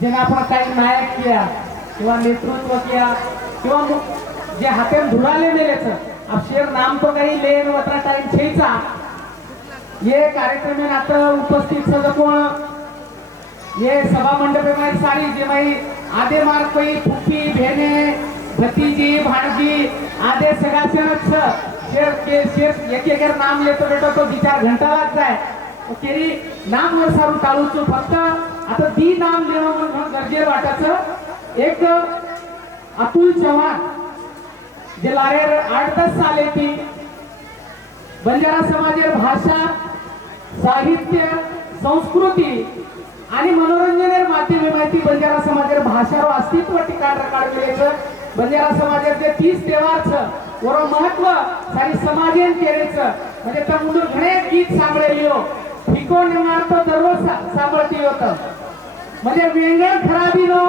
जेना आपण काही नायक किया किंवा नेतृत्व किया किंवा जे हातेन धुराले नेलेच अब शेर नाम तो काही लेन वतना टाइम छेचा ये कार्यक्रम में आता उपस्थित सदकोण ये सभा मंडप में सारी जे माई आधे मार कोई फुफी बहने भतीजी भाणजी आधे सगासनच शेर के शेर एक एक नाम लेतो बेटा तो 2-4 घंटा लागता है केरी नाम वर सारू टाळूचो फक्त आता दी नाम लेणं म्हणून गरजे वाटाचं एक अतुल चव्हाण जे लारेर 8-10 साले ती बंजारा समाजेर भाषा साहित्य संस्कृती आणि मनोरंजनेर माध्यमे माहिती बंजारा समाजेर भाषारो अस्तित्व ठिकाण काढलेलं बंजारा समाजेर जे 30 त्योहार छ वर महत्व सारी समाजेन केरेचं म्हणजे त्या मुंडूर घणे गीत सांगलेलियो फिको निमार तो दररोज सांगती होतं म्हणजे वेंगळ खराबीनो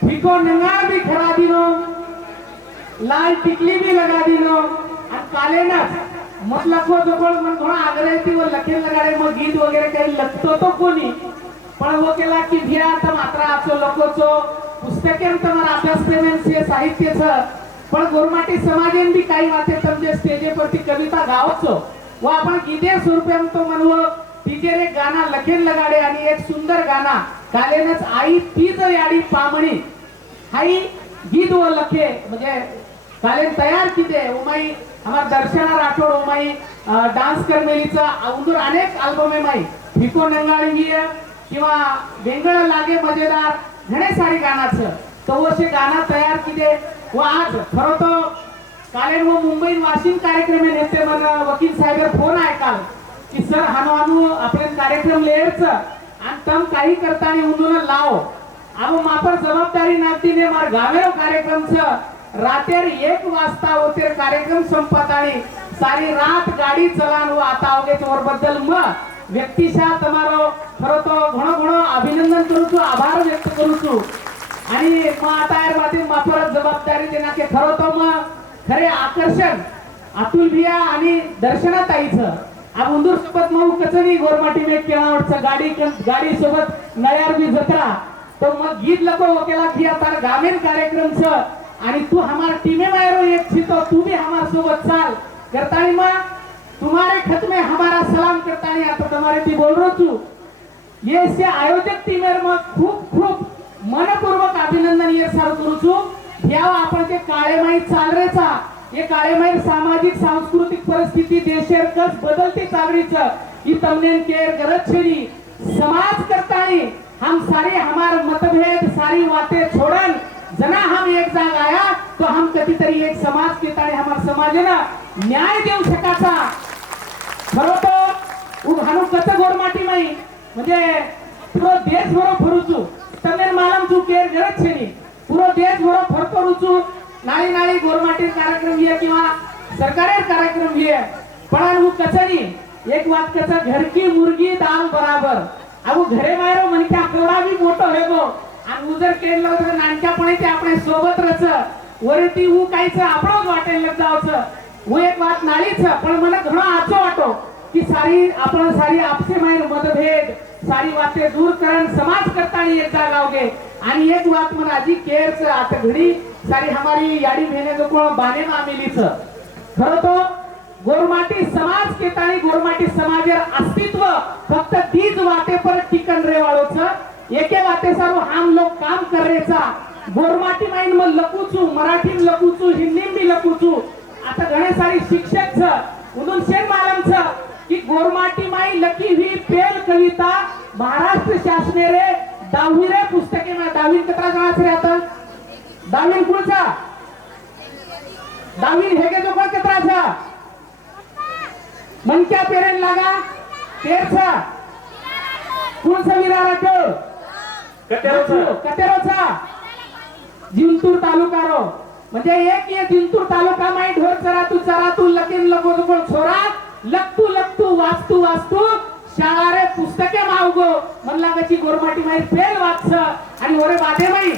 फिको निमार भी खराबीनो लाल टिकली भी लगा दीनो आणि कालेनच मत लखो जवळ मन थोडा आग्रह ती व लखेल लगाडे मग गीत वगैरे काही लखतो तो कोणी पण वो केला की भिया आता मात्र आचो लोकोचो पुस्तकें तुम्हारा अभ्यास पेमेंट से साहित्य छ पण गोरमाटी समाजेन भी काही वाते तमजे स्टेजे परती कविता गावचो वो आपण गीते स्वरूपेम तो मनवो तिचे रे गाना लखेल लगाडे आणि एक सुंदर गाना कालेनच आई तीच याडी पामणी हाई गीत व लखे म्हणजे कालेन तयार किते उमाई हमार दर्शना राठोड उमाई डान्स करमेलीचा अवधूर अनेक अल्बम आहे माई फिको नंगाळी किंवा वेंगळ लागे मजेदार घणे सारी गानाच तो असे गाना तयार किते व आज खरं तो कालेन वो मुंबई वाशिम कार्यक्रम नेते मन वकील साहेब फोन आहे काल की सर हानू आपले कार्यक्रम लेयरच आणि तम काही करतानी उंदून लाव आव मापर जबाबदारी नागतीने मार गावेरो कार्यक्रमच रातेर 1 वाजता होते कार्यक्रम संपत आणि सारी रात गाडी चलान व आता अवगे चोर बद्दल म व्यक्तिशा तमारो खरो तो घणो घणो अभिनंदन करू छु आभार व्यक्त करू छु आणि म आता यार बाती मापर जबाबदारी देना के खरो तो म खरे आकर्षण अतुल भिया आणि दर्शना ताईच अब उंदूर सोबत मऊ कचनी गोरमाटी में केळावडचं गाडी सोबत नळ्यार भी जत्रा तो मग गीत लको वकेला भिया तार गामेन कार्यक्रमच आणि तू हमार टीमे मायरो एक छी तो तू भी हमार सोबत चाल करतानी मा तुम्हारे खत में हमारा सलाम करतानी आता तुम्हारे ती बोल रो तू ये से आयोजक टीमेर मग खूप खूप मनपूर्वक अभिनंदन ये सार करू छु ह्या आपण ते काळेमाई चालरेचा ये काळेमाई सामाजिक सांस्कृतिक परिस्थिती देशेर कस बदलती चालरीच ही तमनेन केर गरज छेनी समाज करतानी हम सारे हमार मतभेद सारी बातें छोड़न जना हम एक जाग आया तो हम कभी तरी एक समाज के तारे हमार समाज ना न्याय देऊ शकाचा खरो तो उघानु कत गोरमाटी माई म्हणजे पुरो देश भरो फरुचू तमेर मालम तू केर गरज छेनी पुरो देश भरो फरफरुचू नाळी नाळी गोरमाटी कार्यक्रम ये किंवा सरकारी कार्यक्रम ये पण वो कचनी एक बात कचा घर की मुर्गी दाल बराबर अब घरे मायरो मन के आकडा भी मोठो हेगो आणि उजर केलं तर नानक्यापणे ते आपले सोबत रच वरती हु काहीच आपणच वाटेल जावचं वो एक बात नाळीच पण मला घणो आचो वाटो की सारी आपण सारी आपसे मायर मतभेद सारी बातें दूर करण समाज करतानी एक जागावगे आणि एक बात मला आजी केअरच आता घडी सारी हमारी याडी भेने जो कोण बाने मामिलीच खरं तो गोरमाटी समाज के ताणी गोरमाटी समाजेर अस्तित्व फक्त तीच वाटे पर टिकन रे वाळोच एके वाटे सारो हम लोग काम करेचा गोरमाटी माइन म लकुचू मराठी लकुचू हिंदी भी लकुचू आता घणे सारी शिक्षक छ उदून शेन मालम छ की गोरमाटी माई लकी हुई पेल कविता महाराष्ट्र शासने रे 10वी रे पुस्तके में 10वी कतरा जणाच रे आता 10वी कुळचा 10वी हेगे जो कोण कतरा छ मन क्या पेरेन लागा तेरचा कोण सविरा राठोड कटेरोचा जिंतूर तालुका रो म्हणजे एक ये जिंतूर तालुका माई ढोर चरा तू लकीन लगो लगो छोरा लक्तू वास्तू शाळा रे पुस्तके मावगो मन लागाची गोरमाटी माई फेल वाच आणि ओरे बाधे माई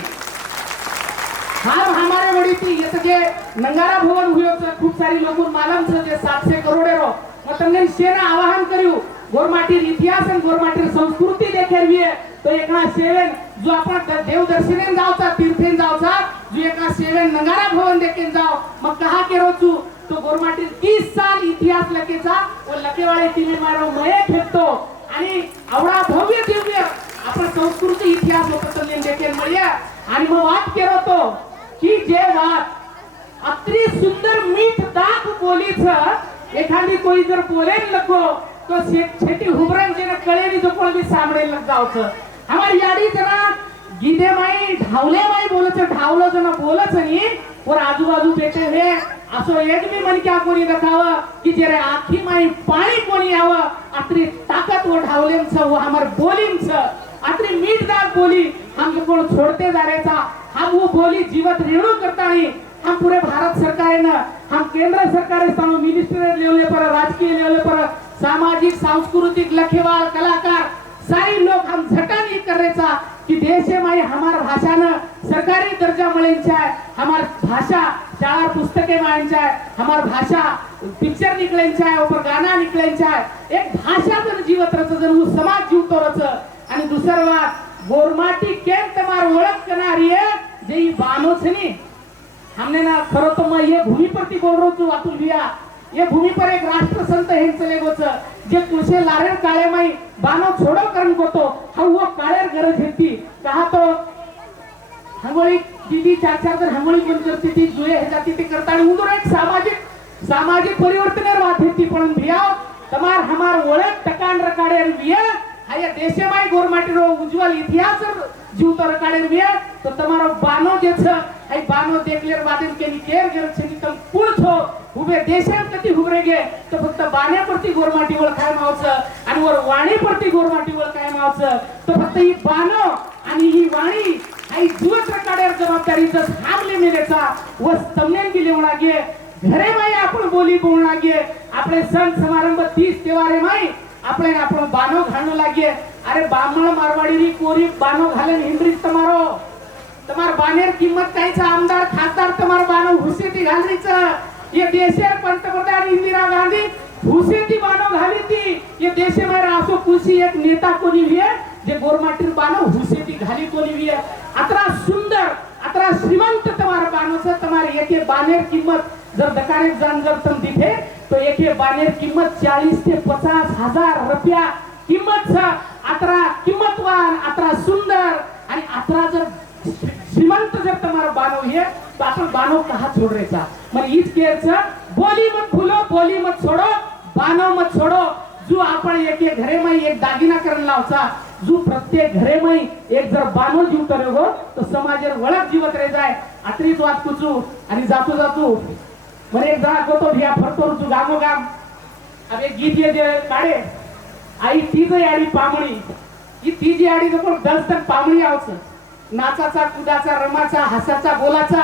हम हमारे बड़ी थी ये जे नंगारा भवन हुयो खूप सारी लोगों मालम छ जे 700 करोड़ेरो मतलब शेना आवाहन कर्यु गोरमाटी इतिहास आणि गोरमाटी संस्कृती देखेर हुए तो एका सेवेन जो आपण देवदर्शनेन जावचा तीर्थेन जावचा जो एका सेवेन नगारा भवन देखेन जाओ मग कहा केरो तू तो गोरमाटी 30 साल इतिहास लकेचा व लकेवाळे तिने मारो मये फेकतो आणि आवडा भव्य दिव्य आपण संस्कृती इतिहास होतं देखेन मया आणि मग वाट केरो तो की जे वाट अत्री सुंदर मीठ दाख बोलीच एखादी कोई जर बोलेन लको तो छेटी हुबरन जेना कळेनी जो कोणी सामने लग जावचं हमारी याडी जना गीदे माई ढावले माई बोलच ढावलो जना बोलच नी और आजूबाजू बेटे हुए असो एक भी मन क्या कोणी रखावा की जरे आखी माई पाणी कोणी यावा अत्री ताकत वो ढावलेम वो हमार बोलीम अत्री मीठ दाग बोली हम को छोड़ते जा रहे था हम वो बोली जीवत रेणु करता नहीं हम पूरे भारत सरकार ने हम केंद्र सरकार स्थान मिनिस्टर लेवल पर राजकीय लेवल पर सामाजिक सांस्कृतिक लखेवाल कलाकार सारी लोग हम झटन कर रहे था कि देश में हमार भाषा न सरकारी दर्जा मिलेंचा है हमार भाषा चार पुस्तकें मायंचा है हमार भाषा पिक्चर निकलेंचा है ऊपर गाना निकलेंचा है एक भाषा जन जीवत रच जन समाज जीवतो रच आणि दुसर बात गोरमाटी केम तमार ओळख करणारी है जे बानो छनी हमने ना खरो तो मैं ये भूमि पर ती बोल रहा हूँ अतुल भैया ये भूमि पर एक राष्ट्र संत हे चले गोच जे तुझे लारेर काळे माई बानो छोड़ो करन को तो हम वो काळेर गरज हेती कहा तो हमोळी दीदी चार चार जन हमोळी कोण करती ती जुए हे जाती ते करता आणि उदर एक सामाजिक परिवर्तन बात हेती पण भैया तमार हमार ओळख टकान रकाडे विया हाय देशे माई गोरमाटी रो उज्जवल इतिहास जीवतो रकाडे विया तो तमारो बानो जे छ आई बानो देखलेर बादेन केनी केर गेल छनी तम कुळ छो उभे देशात कती हुबरेगे तो फक्त बाण्यावरती गोरमाटीवर काय मावचं आणि वर वाणीवरती गोरमाटीवर काय मावचं तो फक्त ही बानो आणि ही वाणी आई जीवत रकाडेर जबाबदारीचं थांबले मेलेचा व तमनेन गेले लागे घरे माई आपण बोली बोलू लागे आपले सण समारंभ 30 त्योहारे माई आपण बानो घालू लागे अरे बामळ मारवाडी कोरी बानो घालन हिंद्रीच तमार बानेर किंमत काहीचा आमदार खासदार तमार बानो हुसेती घालरीच ये देशेर पंतप्रधान इंदिरा गांधी हुसेती बानो घाली थी ये देशे में रासो कुशी एक नेता कोणी हुए जे गोरमाटीर बानो हुसेती घाली कोणी हुए अतरा सुंदर अतरा श्रीमंत तमार बानोच तमार एके बानेर किंमत जर दकाने जान जर तुम दिथे तो एके बानेर किंमत 40 ते 50 हजार रुपया किंमत छ अतरा किंमतवान अतरा सुंदर आणि अतरा जर श्रीमंत जर तमार बानो है तो आपण बानो कहा छोड़ रहे था मन इस केर छ बोली मत भूलो बोली मत छोड़ो बानो मत छोड़ो जो आपण एके घरे में एक दागिना करन लावचा जो प्रत्येक घरे में एक जर बानो जीव करेगो तो समाजेर वळख जीवत रह जाय अत्रीच वात कुचू आणि जातो मने एक जणा कोतो भिया फरतो तू गामो गाम अब एक गीत ये जे काढे आई तीज याडी पामणी ही तीज याडी जो 10 तक पामणी आवच नाचाचा कुदाचा रमाचा हसाचा बोलाचा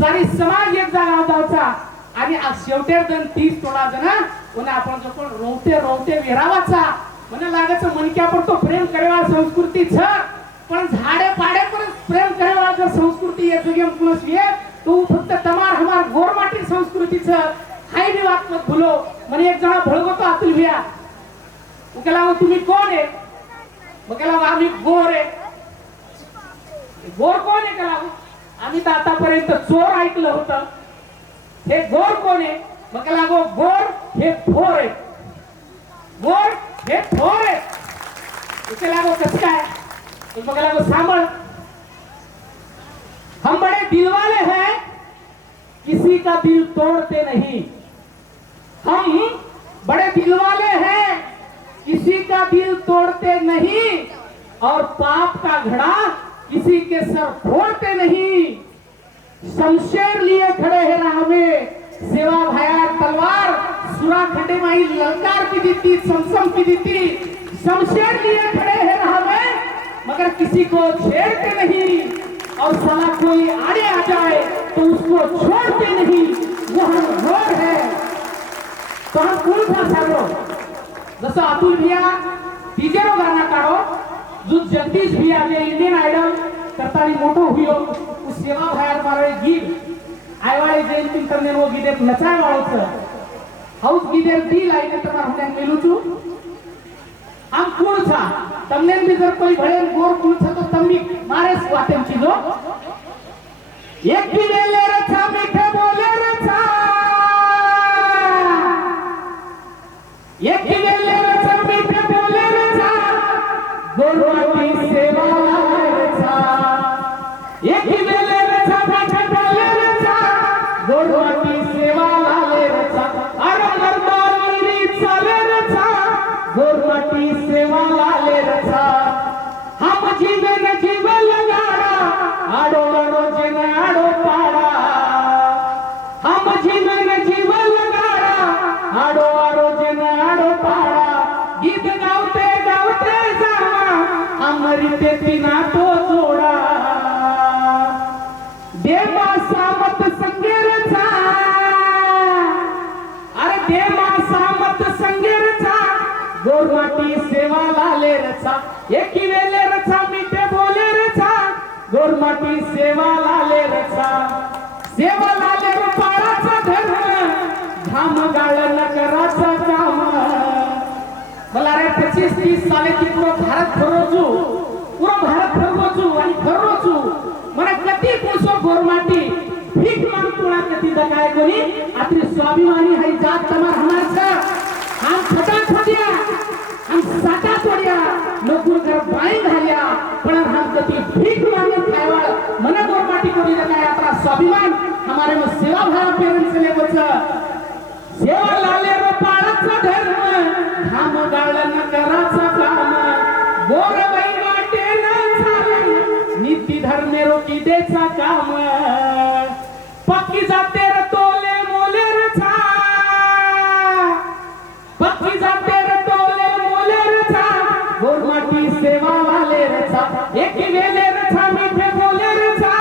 सारी समाज एक जागा जावचा आणि शेवटेर जण 30 तोळा जण कोणा आपण जो कोण रोवते विरावाचा મને લાગે છે મનક્યા પર તો પ્રેમ કરેવા સંસ્કૃતિ છે પણ ઝાડે પાડે પર પ્રેમ કરેવા જો સંસ્કૃતિ એ જગ્યામાં કુણસ છે તો ફક્ત તમાર હમાર ગોરમાટી સંસ્કૃતિ છે હાઈ ની વાત મત ભૂલો મને એક જણા ભળગો તો અતુલ ભैया હું કેલા तुम्ही कोण आहे मग केला आम्ही गोर आहे गोर कोण आहे केला आम्ही तर आतापर्यंत चोर ऐकलं होतं हे गोर कोण आहे मग केला गोर हे थोर आहे गोर हे थोर है उसे लागो कसं काय तो बघा लागो सांभळ हम बड़े दिल वाले हैं किसी का दिल तोड़ते नहीं हम बड़े दिल वाले हैं किसी का दिल तोड़ते नहीं और पाप का घड़ा किसी के सर फोड़ते नहीं शमशेर लिए खड़े हैं राह में सेवा भाया तलवार सुरा खंडे माई ललकार की दी समसम की दी शमशेर लिए खड़े हैं राह में मगर किसी को छेड़ते नहीं और साला कोई आड़े आ जाए तो उसको छोड़ते नहीं वो हम रोड है तो हम कौन सा सागरो जसं अतुल भैया तीजेरो गाना काढो जो जगदीश भैया जे इंडियन आयडल करतानी मोटो हुयो उस सेवा भाया मारे गीत आयवाळे जयंती करने वो गीते नचाय वाळो छ हाउस गीते दी लाईने तमार हुने मेलू छु हम कुल था तमने भी जर कोई बड़े गोर कुल था तो तम्मी मारे स्वाते हम चीजों एक की ले रचा मीठे बोले रचा एक की ले रचा मीठे बोले रचा गोरवाटी सेवा रचा एक की ले रचा मीठे बोले रचा गोरवाटी सेवा लाले रचा अरे मर्दानी चाले रचा गोरवाटी सेवा लाले रचा हम जीवन जीव लगाड़ा आड़ो आड़ो जिन आड़ो पाड़ा हम जीवन जीव लगाड़ा आड़ो आड़ो जिन आड़ो पाड़ा गीत गावते गावते जावा अमरी ते तिना तो जोड़ा देवा सामत संगेर चा अरे देवा सामत संगेर चा गोरवाटी सेवा लाले रचा एकी वेले रचा मीठे बोले रचा गोरवाटी सेवा लाले रचा सेवा लाले पाळाचा धर्म घाम गाळण कराचा काम मला रे 25-30 साले की पूरा भारत फरवचू आणि फरवचू मला कती पुसो गोरमाटी भीख मांग तुळा कती दकाय कोणी आत्री स्वाभिमानी हाय जात तमार हमार छ हम फटा फटिया हम साटा तोडिया लोकुर घर बाई घाल्या पण हम कती भीख मांग खायवा मना गोरमाटी कोणी दकाय आपला स्वाभिमान हमारे में सेवा भाव पेरेंट्स ले बच सेवा लाले रो पाळाचा धर्म घाम गाळण कराचा काम गोरबाई वाटे न झाले नीती धर्मे रोकी देचा काम पक्की जाते रे तोले मोले रे छा पक्की जाते रे तोले मोले रे छा गोरमाटी सेवा वाले रे छा एक वेले रे छा मीठे बोले रे छा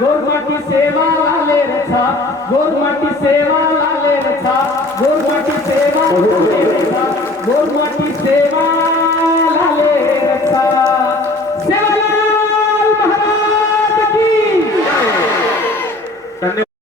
गोरमाटी सेवा वाले रे छा गोरमाटी सेवा लाले रे छा गोरमाटी सेवा लाले रे छा गोरमाटी सेवा